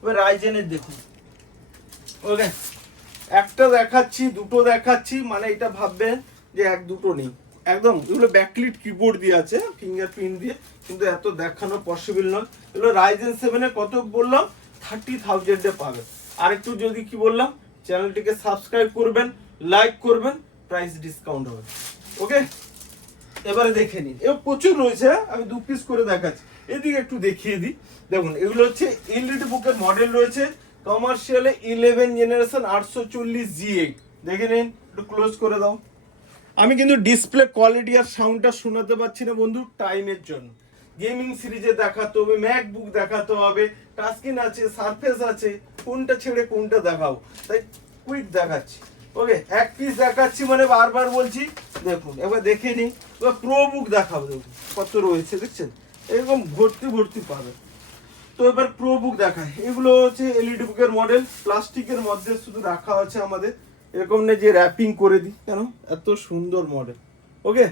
এবার রাইজেনের দেখুন, ওকে একটা দেখাচ্ছি, দুটো দেখাচ্ছি, মানে এটা ভাববেন যে এক দুটো নেই, একদম এগুলো ব্যাকলিট কিবোর্ড দিয়ে আছে, ফিঙ্গারপ্রিন্ট দিয়ে, কিন্তু এত দেখানো পসিবল নয়। এগুলো রাইজেন 7 কত বললাম, 30,000 পাবে। আর একটু যদি কি বললাম, চ্যানেলটিকে সাবস্ক্রাইব করবেন, লাইক করবেন, প্রাইস ডিসকাউন্ট হবে। ওকে, এবারে দেখে নিন, এবার প্রচুর রয়েছে, আমি 2 পিস করে দেখাচ্ছি। এদিকে একটু দেখিয়ে দিই, দেখুন এগুলো হচ্ছে এলইডি বুকের মডেল রয়েছে, কমার্শিয়ালে 11 জেনারেশন 840G8। দেখে নিন, একটু ক্লোজ করে দাও। আমি কিন্তু ডিসপ্লে কোয়ালিটি আর সাউন্ডটা শোনাতে পারছি না বন্ধু, টাইমের জন্য। গেমিং সিরিজে দেখাতে হবে, ম্যাকবুক দেখাতে হবে, টাচস্ক্রিন আছে, সারফেস আছে, কোনটা ছেড়ে কোনটা দেখাবো, তাই কুইক দেখাচ্ছি। ওকে, এক পিস দেখাচ্ছি মানে বারবার বলছি। দেখুন এবার দেখে নিই, এবার প্রো বুক দেখাবো, দেখুন কত রয়েছে দেখছেন, এরকম ভর্তি ভর্তি পাবে। তো এবার প্রো বুক দেখায়, এগুলো হচ্ছে এলইডি বুকের মডেল, প্লাস্টিকের মধ্যে শুধু রাখা আছে আমাদের, এরকম না যে র্যাপিং করে দিই, কেন এত সুন্দর মডেল। ওকে।